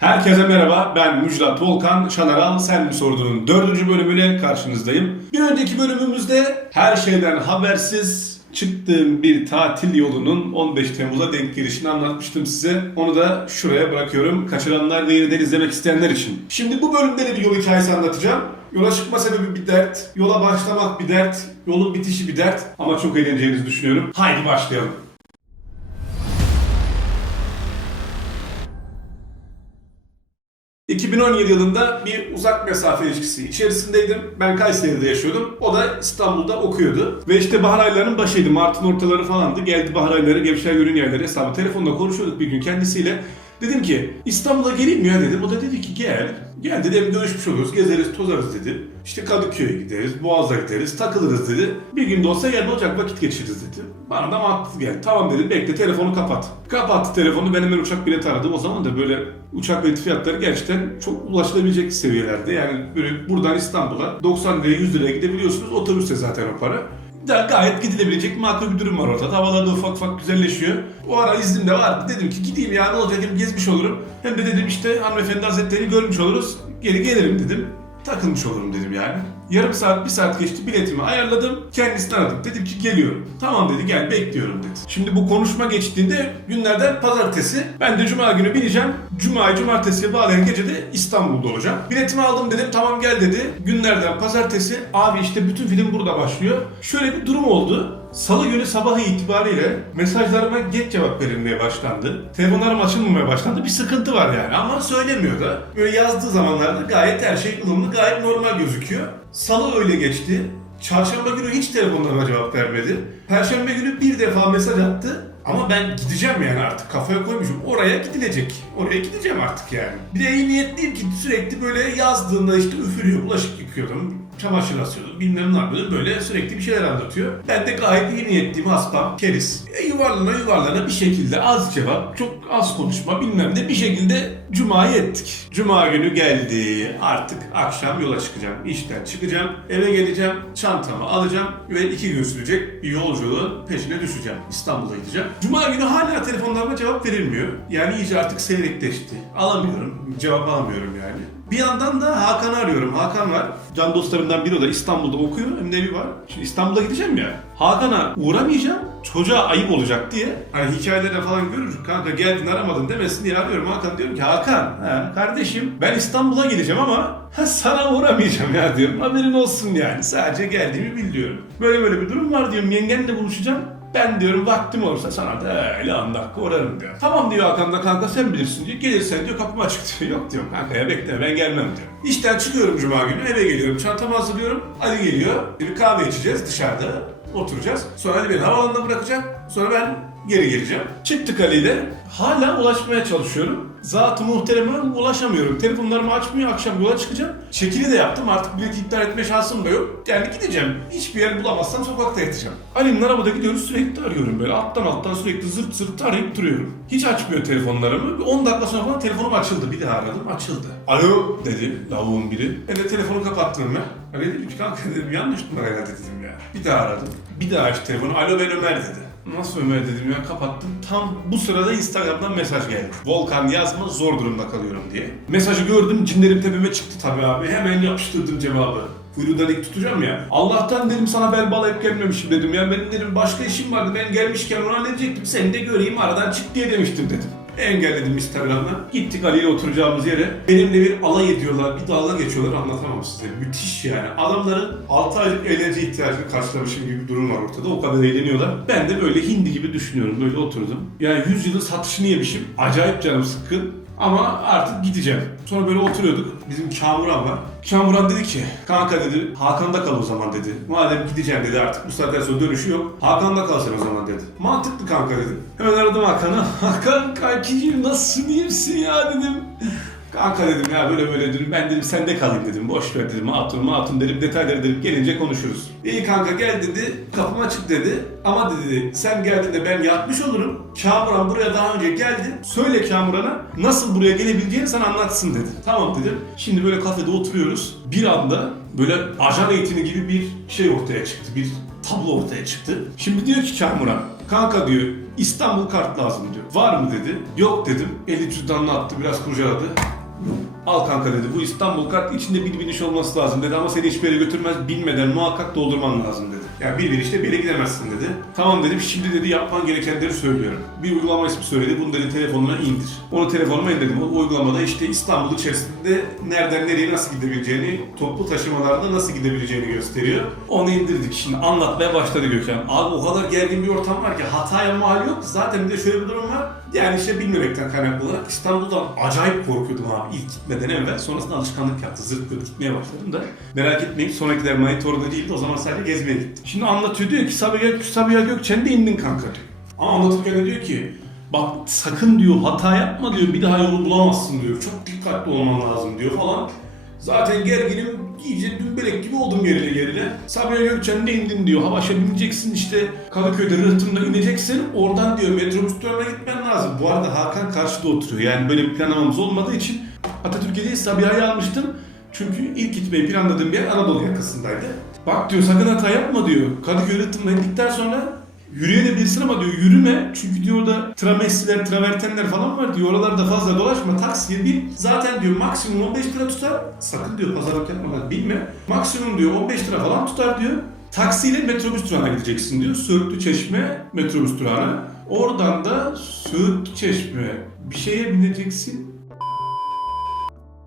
Herkese merhaba, ben Müjdat Volkan. Şanaral Sen mi sorduğunun dördüncü bölümüyle karşınızdayım. Bir önceki bölümümüzde her şeyden habersiz çıktığım bir tatil yolunun 15 Temmuz'a denk gelişini anlatmıştım size. Onu da şuraya bırakıyorum. Kaçıranlar ve yeniden izlemek isteyenler için. Şimdi bu bölümde de bir yol hikayesi anlatacağım. Yola çıkma sebebi bir dert, yola başlamak bir dert, yolun bitişi bir dert ama çok eğleneceğinizi düşünüyorum. Haydi başlayalım. ...2017 yılında bir uzak mesafe ilişkisi içerisindeydim. Ben Kayseri'de yaşıyordum. O da İstanbul'da okuyordu. Ve işte bahar aylarının başıydı. Mart'ın ortaları falandı. Geldi bahar ayları, Gevşer Gölün yerleri hesabı. Telefonda konuşuyorduk bir gün kendisiyle. Dedim ki İstanbul'a geleyim mi ya dedim. O da dedi ki gel. Gel dedim görüşmüş oluruz, gezeriz, tozarız dedi. İşte Kadıköy'e gideriz, Boğaz'a gideriz, takılırız dedi. Bir gün de olsa gel olacak vakit geçiririz dedi. Bana da mantıklı geldi. Tamam dedim bekle telefonu kapat. Kapattı telefonu ben hemen uçak bileti aradım. O zaman da böyle uçak bileti fiyatları gerçekten çok ulaşılabilecek seviyelerde. Yani böyle buradan İstanbul'a 90 liraya 100 liraya gidebiliyorsunuz. Otobüste zaten o para. Da gayet gidilebilecek makul bir durum var ortada. Havalar da ufak ufak güzelleşiyor. O ara iznim de vardı. Dedim ki gideyim ya ne olacak hem gezmiş olurum. Hem de dedim işte hanımefendi hazretlerini görmüş oluruz. Geri gelirim dedim. Takılmış olurum dedim yani. Yarım saat, bir saat geçti biletimi ayarladım. Kendisini aradım. Dedim ki geliyorum. Tamam dedi gel bekliyorum dedi. Şimdi bu konuşma geçtiğinde günlerden pazartesi. Ben de cuma günü bineceğim. Cuma'yı cumartesiye bağlayan gece de İstanbul'da olacağım. Biletimi aldım dedim tamam gel dedi. Günlerden pazartesi. Abi işte bütün film burada başlıyor. Şöyle bir durum oldu. Salı günü sabahı itibariyle mesajlarıma geç cevap verilmeye başlandı. Telefonlarım açılmamaya başlandı. Bir sıkıntı var yani ama söylemiyor da. Böyle yazdığı zamanlarda gayet her şey ılımlı, gayet normal gözüküyor. Salı öyle geçti. Çarşamba günü hiç telefonlarıma cevap vermedi. Perşembe günü bir defa mesaj attı. Ama ben gideceğim yani artık kafaya koymuşum. Oraya gidilecek. Oraya gideceğim artık yani. Bir de iyi niyetliyim ki sürekli böyle yazdığında işte üfürüyor, bulaşık yıkıyordum, çamaşır asıyordum, bilmem ne yapıyordum. Böyle sürekli bir şeyler anlatıyor. Ben de gayet iyi niyetliyim, haspam, keriz. E, yuvarlana yuvarlana bir şekilde az cevap, çok az konuşma bilmem ne bir şekilde Cuma'yı ettik. Cuma günü geldi. Artık akşam yola çıkacağım. İşten çıkacağım. Eve geleceğim. Çantamı alacağım. Ve iki gün sürecek bir yolculuğun peşine düşeceğim. İstanbul'a gideceğim. Cuma günü hala telefonlarıma cevap verilmiyor. Yani iyice artık seyrekleşti. Alamıyorum. Cevap alamıyorum yani. Bir yandan da Hakan'ı arıyorum. Hakan var. Can dostlarımdan biri o da İstanbul'da okuyor. Hem de evi var. Şimdi İstanbul'a gideceğim ya. Hakan'a uğramayacağım. Çocuğa ayıp olacak diye. Hani hikayelerde falan görür. Kanka geldin aramadın demesin diye arıyorum. Hakan diyorum ki Hakan ha, kardeşim ben İstanbul'a geleceğim ama ha, sana uğramayacağım ya diyorum. Haberin olsun yani. Sadece geldiğimi bil diyorum. Böyle böyle bir durum var diyorum. Yengenle buluşacağım. Ben diyorum vaktim olursa sana da öyle 10 dakika diyor. Tamam diyor Hakan da kanka sen bilirsin diyor. Gelirsen diyor kapım açık diyor. Yok diyorum kanka ya bekle ben gelmem diyor. İşten çıkıyorum cuma günü eve geliyorum çantamı hazırlıyorum. Ali geliyor. Bir kahve içeceğiz dışarıda oturacağız. Sonra Ali beni havaalanına bırakacak. Sonra ben geri Ali ile. Hala ulaşmaya çalışıyorum. Zat-ı muhtereme ulaşamıyorum. Telefonlarımı açmıyor. Akşam yola çıkacağım. Çekili de yaptım. Artık bileti iptal etme şansım da yok. Yani gideceğim. Hiçbir yer bulamazsam sokakta yatacağım. Ali'nin arabada gidiyoruz sürekli arıyorum böyle. Alttan alttan sürekli zırt zırt arayıp duruyorum. Hiç açmıyor telefonlarımı. Bir 10 dakika sonra falan telefonum açıldı. Bir daha aradım. Açıldı. Alo dedi lavuğun biri. Ben de telefonu kapattım ben. Ali dedim ki kanka dedim yanlış numara herhalde dedim ya. Bir daha aradım. Bir daha açtı telefonu. Alo ben Ömer dedi. Nasıl Ömer dedim ya kapattım. Tam bu sırada Instagram'dan mesaj geldi. Volkan yazma zor durumda kalıyorum diye. Mesajı gördüm cinlerim tepeme çıktı tabii abi. Hemen yapıştırdım cevabı. Kuyruğundan ilk tutacağım ya. Allah'tan dedim sana bel bağlayıp gelmemişim dedim ya. Benim dedim başka işim vardı. Ben gelmişken onu halledecektim. Seni de göreyim aradan çık diye demiştim dedim. Engelledim Instagram'dan. Gittik Ali ile oturacağımız yere. Benimle bir alay ediyorlar, bir dalga geçiyorlar anlatamam size. Müthiş yani. Adamların 6 aylık eğlence ihtiyacını karşılamışım gibi bir durum var ortada. O kadar eğleniyorlar. Ben de böyle hindi gibi düşünüyorum. Böyle oturdum. Yani 100 yılın satışını yemişim. Acayip canım sıkkın. Ama artık gideceğim. Sonra böyle oturuyorduk. Bizim Kamuran var. Kamuran dedi ki, kanka dedi, Hakan'da kal o zaman dedi. Madem gideceğim dedi artık bu saatten sonra dönüşü yok. Hakan'da kal sen o zaman dedi. Mantıklı kanka dedim. Hemen aradım Hakan'ı. Hakan kankiciğim nasılsın iyi misin ya dedim. Kanka dedim ya böyle böyle dedim. Ben dedim sende kalayım dedim. Boş ver dedim. Hatun matun dedim. Detayları dedim. Gelince konuşuruz. İyi kanka gel dedi. Kapım açık dedi. Ama dedi sen geldiğinde ben yatmış olurum. Kamuran buraya daha önce geldi. Söyle Kamuran'a nasıl buraya gelebileceğini sana anlatsın dedi. Tamam dedim. Şimdi böyle kafede oturuyoruz. Bir anda böyle ajan eğitimi gibi bir şey ortaya çıktı. Bir tablo ortaya çıktı. Şimdi diyor ki Kamuran Kanka diyor İstanbul kart lazım diyor. Var mı dedi. Yok dedim. Eli cüzdanını attı biraz kurcaladı. Al kanka dedi. Bu İstanbul kart içinde bir biniş olması lazım dedi ama seni hiçbir yere götürmez. Bilmeden muhakkak doldurman lazım dedi. Yani bir binişte bir yere gidemezsin dedi. Tamam dedim. Şimdi dedi yapman gerekenleri söylüyorum. Bir uygulama ismi söyledi. Bunu dedi telefonuna indir. Onu telefonuma indirdim. O uygulamada işte İstanbul içerisinde nereden nereye nasıl gidebileceğini, toplu taşımalarda nasıl gidebileceğini gösteriyor. Onu indirdik. Şimdi anlatmaya başladı Gökhan. Abi o kadar gergin bir ortam var ki hataya mal yok. Zaten bir de şöyle bir durum var. Yani işte bilmemekten kaynaklı olarak İstanbul'dan acayip korkuyordum abi ilk gitmeden evvel. Sonrasında alışkanlık yaptı. Zırt pırt gitmeye başladım da. Merak etmeyin sonrakiler manitorda değildi. O zaman sadece gezmeye gittim. Şimdi anlatıyor diyor ki Sabiha, Sabiha Gökçen'de indin kanka diyor. Ama anlatırken de diyor ki bak sakın diyor hata yapma diyor bir daha yolu bulamazsın diyor. Çok dikkatli olman lazım diyor falan. Zaten gerginim iyice dümbelek gibi oldum yerine yerine. Sabiha Gökçen'de indin diyor. Havaş'a bineceksin işte Kadıköy'de rıhtımda ineceksin. Oradan diyor metrobüs durağına gitmen lazım. Bu arada Hakan karşıda oturuyor. Yani böyle bir planlamamız olmadığı için Atatürk'e değil Sabiha'yı almıştım. Çünkü ilk gitmeyi planladığım bir yer Anadolu yakasındaydı. Bak diyor sakın hata yapma diyor. Kadıköy rıhtımına indikten sonra Yürüyebilirsin ama diyor yürüme. Çünkü diyor orada travestiler, travertenler falan var diyor. Oralarda fazla dolaşma. Taksiye bin. Zaten diyor maksimum 15 lira tutar. Sakın diyor pazarlık yapmadan bilme. Maksimum diyor 15 lira falan tutar diyor. Taksiyle metrobüs durağına gideceksin diyor. Söğütlü Çeşme metrobüs durağına. Oradan da Söğütlü Çeşme bir şeye bineceksin.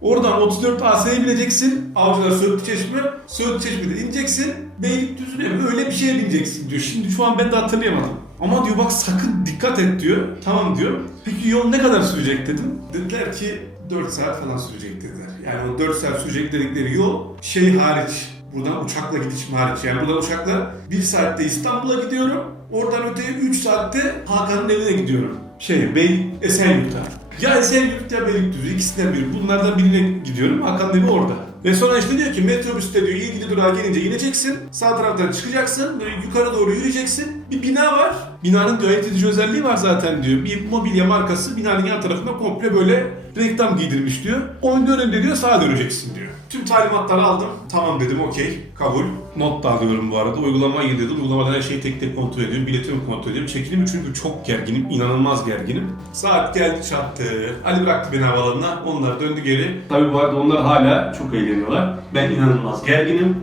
Oradan 34 AS'ye bineceksin. Avcılar Söğütlü Çeşme. Söğütlü Çeşme'de ineceksin. Beylikdüzü'ne mi? öyle bir şeye bineceksin diyor. Şimdi şu an ben de hatırlayamadım. Ama diyor bak sakın dikkat et diyor. Tamam diyor. Peki yol ne kadar sürecek dedim. Dediler ki 4 saat falan sürecek dediler. Yani o 4 saat sürecek dedikleri yol şey hariç. Buradan uçakla gidişim hariç. Yani buradan uçakla 1 saatte İstanbul'a gidiyorum. Oradan öteye 3 saatte Hakan'ın evine gidiyorum. Şey, Bey Esenyurt'a. Ya Esenyurt ya Beylikdüzü ikisinden biri. Bunlardan birine gidiyorum. Hakan'ın evi orada. Ve sonra işte diyor ki metrobüste diyor ilgili durağa gelince ineceksin. Sağ taraftan çıkacaksın. Böyle yukarı doğru yürüyeceksin. Bir bina var. Binanın diyor ayırt edici özelliği var zaten diyor. Bir mobilya markası binanın yan tarafında komple böyle reklam giydirmiş diyor. Onun önünde diyor sağa döneceksin diyor. Tüm talimatları aldım. Tamam dedim okey kabul. Not da alıyorum bu arada. Uygulamaya indirdim. Uygulamada her şeyi tek tek kontrol ediyorum. Biletimi kontrol ediyorum. Çekilimi çünkü çok gerginim. inanılmaz gerginim. Saat geldi çattı. Ali bıraktı beni havalarına. Onlar döndü geri. Tabii bu arada onlar hala çok eğleniyorlar. Ben inanılmaz gerginim.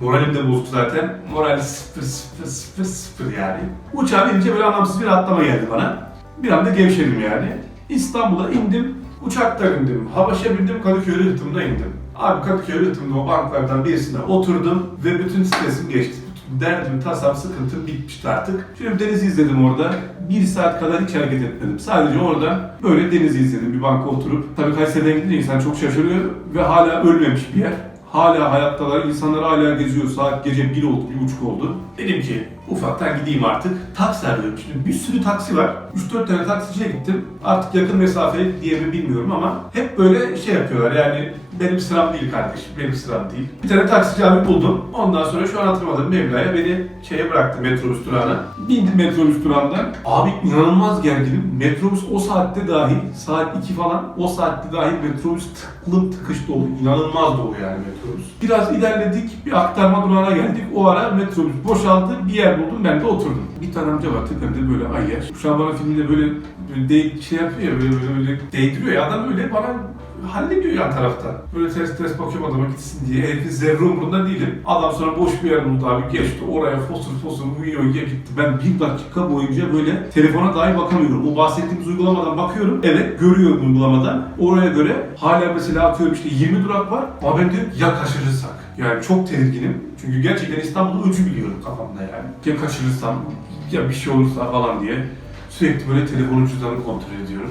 Moralim de bozuk zaten. Moral sıfır sıfır sıfır sıfır yani. Uçağa binince böyle anlamsız bir atlama geldi bana. Bir anda gevşedim yani. İstanbul'a indim. Uçaktan indim. Habaş'a bindim. Kadıköy rıhtımda indim. Abi Kadıköy rıhtımda o banklardan birisine oturdum ve bütün stresim geçti. Bütün derdim, tasam, sıkıntım bitmişti artık. Şöyle bir denizi izledim orada. Bir saat kadar hiç hareket etmedim. Sadece orada böyle denizi izledim bir banka oturup. Tabii Kayseri'den gidince insan çok şaşırıyor ve hala ölmemiş bir yer. Hala hayattalar, insanlar hala geziyor. Saat gece 1 oldu, 1.30 oldu. Dedim ki ufaktan gideyim artık. Taksi arıyorum. Şimdi bir sürü taksi var. 3-4 tane taksiciye gittim. Artık yakın mesafe diye mi bilmiyorum ama hep böyle şey yapıyorlar yani benim sıram değil kardeşim, benim sıram değil. Bir tane taksici abi buldum. Ondan sonra şu an hatırlamadığım Mevla'ya beni şeye bıraktı metrobüs durağına. Bindim metrobüs durağından. Abi inanılmaz gerginim. Metrobüs o saatte dahi, saat 2 falan o saatte dahi metrobüs tıklım tıkış dolu. İnanılmaz dolu yani metrobüs. Biraz ilerledik, bir aktarma durağına geldik. O ara metrobüs boşaldı, bir yer buldum, ben de oturdum. Bir tane amca var tepemde böyle ay yer. Şu an bana filmde böyle, böyle de, şey yapıyor ya, böyle, böyle, böyle değdiriyor ya. Adam öyle bana hallediyor yan tarafta. Böyle ters ters bakıyorum adama gitsin diye. Herifin zerre umurunda değilim. Adam sonra boş bir yer buldu abi. Geçti oraya fosur fosur uyuyor uyuyor gitti. Ben bir dakika boyunca böyle telefona dahi bakamıyorum. O bahsettiğimiz uygulamadan bakıyorum. Evet görüyorum uygulamadan. Oraya göre hala mesela atıyorum işte 20 durak var. Ama ben diyorum ya kaçırırsak. Yani çok tedirginim. Çünkü gerçekten İstanbul'u öcü biliyorum kafamda yani. Ya kaçırırsam ya bir şey olursa falan diye. Sürekli böyle telefonun cüzdanını kontrol ediyorum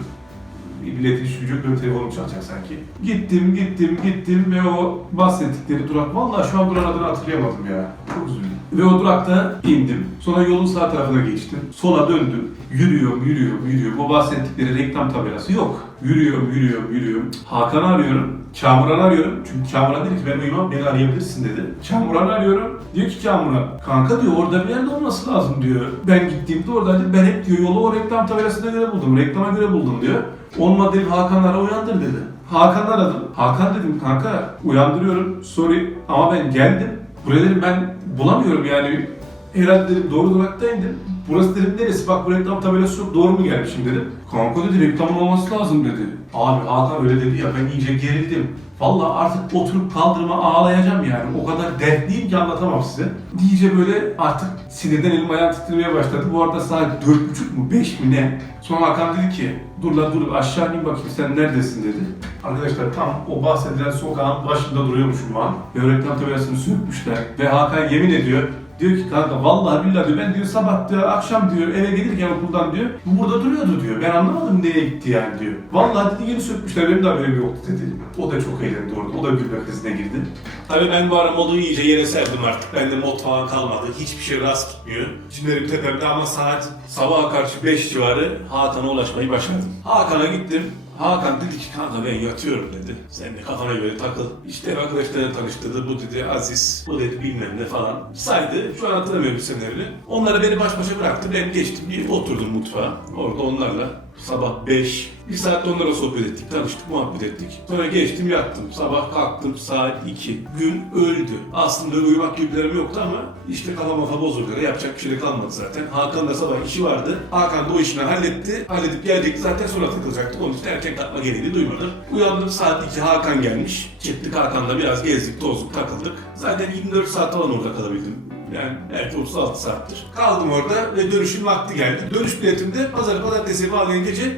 biletin çocuk benim telefonum çalacak sanki. Gittim, gittim, gittim ve o bahsettikleri durak, vallahi şu an durağın adını hatırlayamadım ya. Çok üzüldüm. Ve o durakta indim. Sonra yolun sağ tarafına geçtim. Sola döndüm. Yürüyorum, yürüyorum, yürüyorum. O bahsettikleri reklam tabelası yok. Yürüyorum, yürüyorum, yürüyorum. Hakan'ı arıyorum. Kamuran'ı arıyorum. Çünkü Kamuran dedi ki ben uyumam, beni arayabilirsin dedi. Kamuran'ı arıyorum. Diyor ki Kamuran, kanka diyor orada bir yerde olması lazım diyor. Ben gittiğimde oradaydı. Ben hep diyor yolu o reklam tabelasına göre buldum. Reklama göre buldum diyor. Olmadı dedim Hakan'ı ara uyandır dedi. Hakan'ı aradım. Hakan dedim kanka uyandırıyorum. Sorry ama ben geldim. Buraya dedim ben bulamıyorum yani. Herhalde dedim doğru duraktaydım. Burası dedim neresi? Bak bu reklam tabelası çok doğru mu gelmişim dedim. Kanka dedi reklam olması lazım dedi. Abi Hakan öyle dedi ya ben iyice gerildim. Vallahi artık oturup kaldırıma ağlayacağım yani. O kadar dertliyim ki anlatamam size. İyice böyle artık sinirden elim ayağım titremeye başladı. Bu arada saat dört buçuk mu beş mi ne? Sonra Hakan dedi ki dur lan dur aşağı ineyim bakayım sen neredesin dedi. Arkadaşlar tam o bahsedilen sokağın başında duruyormuşum şu an. Ve reklam tabelasını sökmüşler. Ve Hakan yemin ediyor. Diyor ki kanka vallahi billahi diyor ben diyor sabah diyor akşam diyor eve gelirken okuldan diyor bu burada duruyordu diyor. Ben anlamadım nereye gitti yani diyor. Vallahi dedi yeni sökmüşler benim de haberim yoktu dedi. O da çok eğlendi orada. O da gülme krizine girdi. Tabii ben bu ara modu iyice yere serdim artık. Bende mod falan kalmadı. Hiçbir şey rast gitmiyor. Çimlerim tepemde ama saat sabaha karşı 5 civarı Hakan'a ulaşmayı başardım. Hakan'a gittim. Hakan dedi ki kanka ben yatıyorum dedi. Sen de kafana göre takıl. İşte arkadaşlarla tanıştırdı. Bu dedi Aziz, bu dedi bilmem ne falan. Saydı. Şu an hatırlamıyorum isimlerini. Onları beni baş başa bıraktı. Ben geçtim bir oturdum mutfağa. Orada onlarla sabah 5. Bir saat onlarla sohbet ettik, tanıştık, muhabbet ettik. Sonra geçtim yattım. Sabah kalktım saat 2. Gün öldü. Aslında uyumak gibi planım yoktu ama işte kafa mafa bozuldu. Yapacak bir şey kalmadı zaten. Hakan da sabah işi vardı. Hakan da o işini halletti. Halledip gelecekti zaten sonra takılacaktık. Onun için erken kalkma gereğini duymadım. Uyandım saat 2 Hakan gelmiş. Çıktık Hakan'la biraz gezdik, tozduk, takıldık. Zaten 24 saat falan orada kalabildim. Yani belki 36 saattir. Kaldım orada ve dönüşün vakti geldi. Dönüş biletimde pazar pazartesi bağlayan gece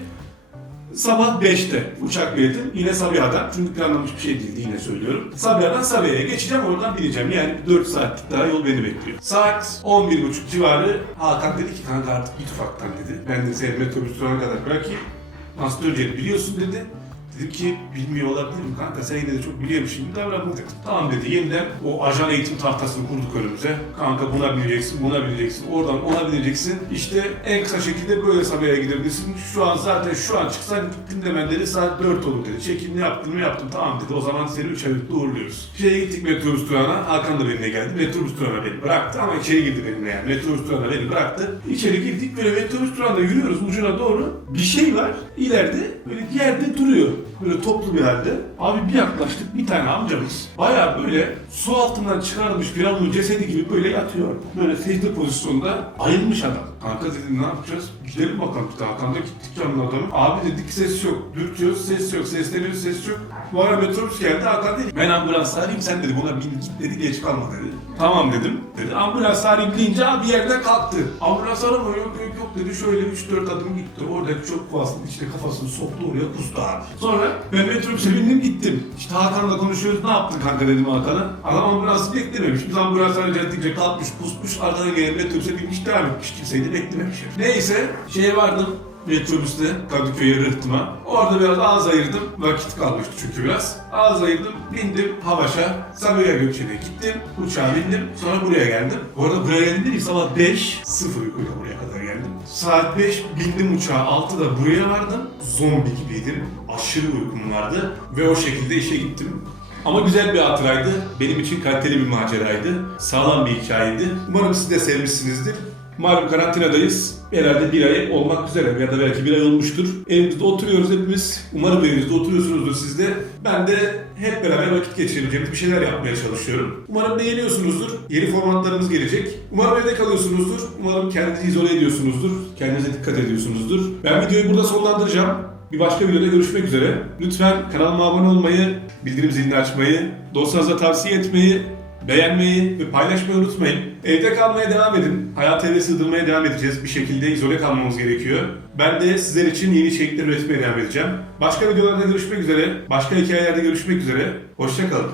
sabah 5'te uçak biletim yine Sabiha'dan. Çünkü planlanmış bir şey değildi yine söylüyorum. Sabiha'dan Sabiha'ya geçeceğim oradan bineceğim. Yani 4 saatlik daha yol beni bekliyor. Saat 11.30 civarı Hakan dedi ki kanka artık git ufaktan dedi. Ben de seni metrobüs kadar bırakayım. Nasıl döneceğini biliyorsun dedi. Dedim ki bilmiyor olabilirim kanka sen yine de çok biliyormuşsun gibi davranma dedim. Tamam dedi yeniden o ajan eğitim tahtasını kurduk önümüze. Kanka buna bileceksin, buna bileceksin, oradan ona bileceksin. İşte en kısa şekilde böyle Sabiha'ya gidebilirsin. Şu an zaten şu an çıksan gittin demen dedi saat 4 olur dedi. Çekimini yaptın mı yaptım tamam dedi. O zaman seni 3 aylıkta uğurluyoruz. Şeye gittik metrobüs durağına. Hakan da benimle geldi. Metrobüs durağına beni bıraktı ama içeri girdi benimle yani. Metrobüs durağına beni bıraktı. İçeri girdik böyle metrobüs durağında yürüyoruz ucuna doğru. Bir şey var ileride böyle yerde duruyor. Böyle toplu bir halde. Abi bir yaklaştık bir tane amcamız baya böyle su altından çıkarılmış bir adamın cesedi gibi böyle yatıyor. Böyle secde pozisyonda ayılmış adam. Kanka dedim ne yapacağız? Gidelim bakalım işte Hakan'da gittik yanına adamın. Abi dedik ses yok. Dürtüyoruz ses yok. Sesleniyoruz ses yok. Bu ara metrobüs geldi Hakan dedi. Ben ambulans arayayım sen dedi buna bin git dedi geç kalma dedi. Tamam dedim. Dedi ambulans arayayım deyince abi bir yerden kalktı. Ambulans arama yok yok yok dedi. Şöyle 3-4 adım gitti. Oradaki çöp kovasının içine kafasını soktu oraya kustu abi. Sonra ben metrobüse bindim gittim. İşte Hakan'la konuşuyoruz. Ne yaptın kanka dedim Hakan'a. Adam ambulansı beklememiş. Biz ambulans arayacağız deyince kalkmış kusmuş. Arkadan gelen metrobüse binmiş devam etmiş. Kimseyi de beklememiş. Neyse şeye vardım metrobüste Kadıköy'e rıhtıma. Orada biraz ağız ayırdım. Vakit kalmıştı çünkü biraz. Ağız ayırdım, bindim Havaş'a, Sabiha Gökçen'e gittim. Uçağa bindim, sonra buraya geldim. Bu arada buraya geldim değil, sabah 5, sıfır uykuyla buraya kadar. Saat 5 bindim uçağa, 6'da buraya vardım. Zombi gibiydim. Aşırı uykum vardı ve o şekilde işe gittim. Ama güzel bir hatıraydı. Benim için kaliteli bir maceraydı. Sağlam bir hikayeydi. Umarım siz de sevmişsinizdir. Malum karantinadayız. Herhalde bir ay olmak üzere ya da belki bir ay olmuştur. Evimizde oturuyoruz hepimiz. Umarım evinizde oturuyorsunuzdur siz de. Ben de hep beraber vakit geçirebileceğimiz bir şeyler yapmaya çalışıyorum. Umarım beğeniyorsunuzdur. Yeni formatlarımız gelecek. Umarım evde kalıyorsunuzdur. Umarım kendinizi izole ediyorsunuzdur. Kendinize dikkat ediyorsunuzdur. Ben videoyu burada sonlandıracağım. Bir başka videoda görüşmek üzere. Lütfen kanalıma abone olmayı, bildirim zilini açmayı, dostlarınıza tavsiye etmeyi, beğenmeyi ve paylaşmayı unutmayın. Evde kalmaya devam edin. Hayata eve sığdırmaya devam edeceğiz. Bir şekilde izole kalmamız gerekiyor. Ben de sizler için yeni içerikler üretmeye devam edeceğim. Başka videolarda görüşmek üzere. Başka hikayelerde görüşmek üzere. Hoşçakalın.